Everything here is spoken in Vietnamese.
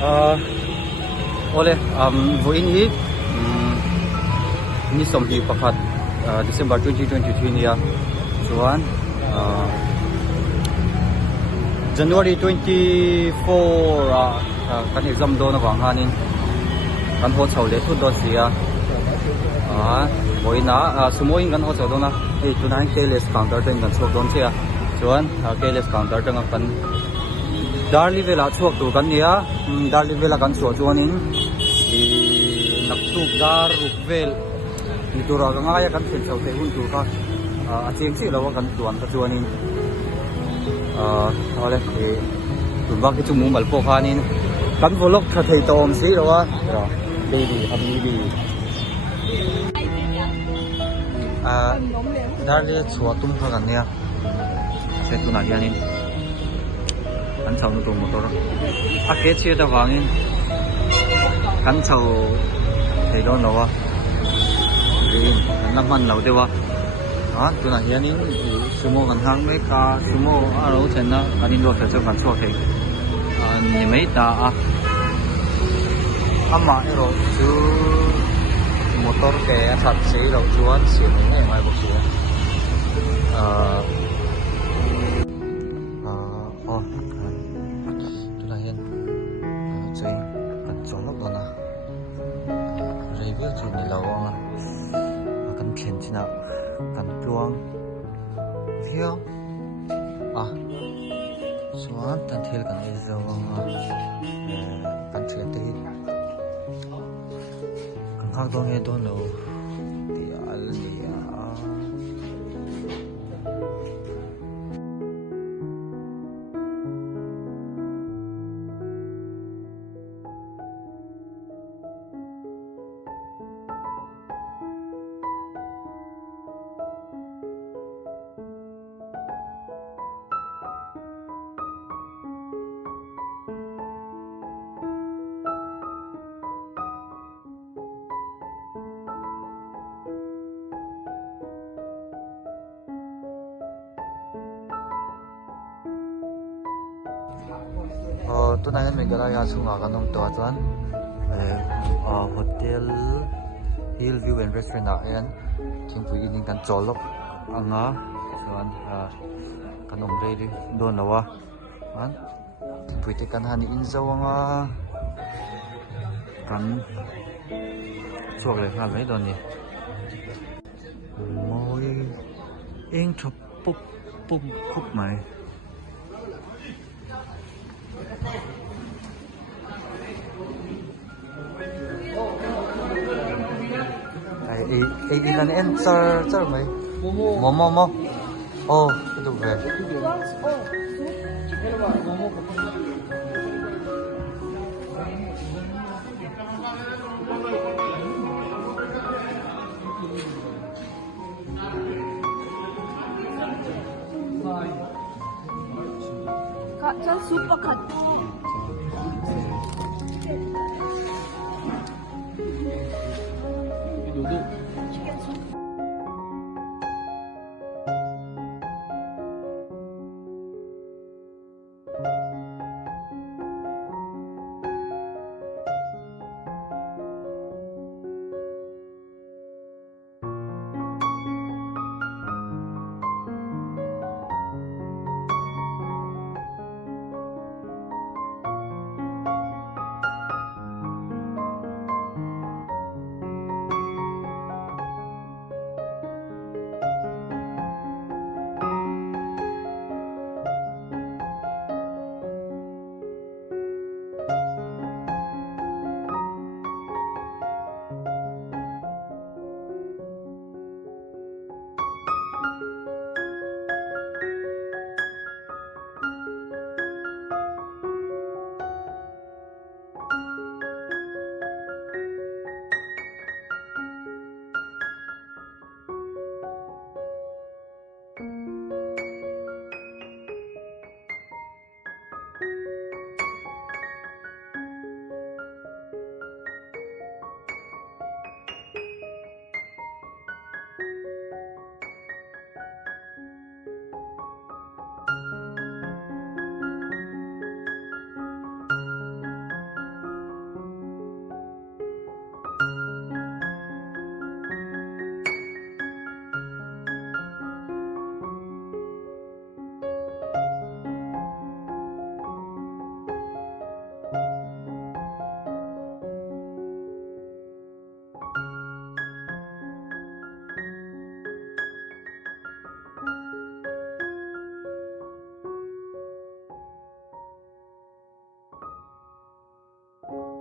ole voin hi ni som hi pakhat December 2023 nia chuan January 24 kan exam do na wang hanin kan ho chho le thu do sia boina sumoing kan ho chho do na ei tunai keles counter ten kan chok don chia chuan keles counter tanga kan darli vela chuak tu kan nia darli vela kan chuak chuanin i naktuk dar rukvel ni tura ka ngaya kan thil chho te hun tu kha a cheng chi lawa kan tuan ka chuanin ole tun ba ki chu mu mal po khanin kan vlog tha thei tom si lawa baby habibi darli chuak tum kha kan nia se tu na hianin kan chau nu tu motor a ke che da wangin kan chau thei don lawa rin kan man lo dewa tu na hianin sumo kan hang mai ka sumo aro chenna kanin ro thei kan chuak thei ni mai ta ama ero chu motor ke sat sei lo chuan sim nei mai bo sia tu na hian chei kan chong lo bana review chu ni lo anga kan thlen china kan pluang hiao chuan tan thel kan ei zo anga kan thlen te kan khak dong e don lo ti al lia tu nãy mình cái là xuống ngõ cái nông toa chuan hotel Hillview and Restaurant en thing pui in kan cholok anga chuan kan om dei di don lawa an thing pui te kan hani in zo anga kan chuak le kha le don ni moi eng thop pup pup khup mai ilan en char mai momo cái đồ về Kak, jangan super kat. duduk 아,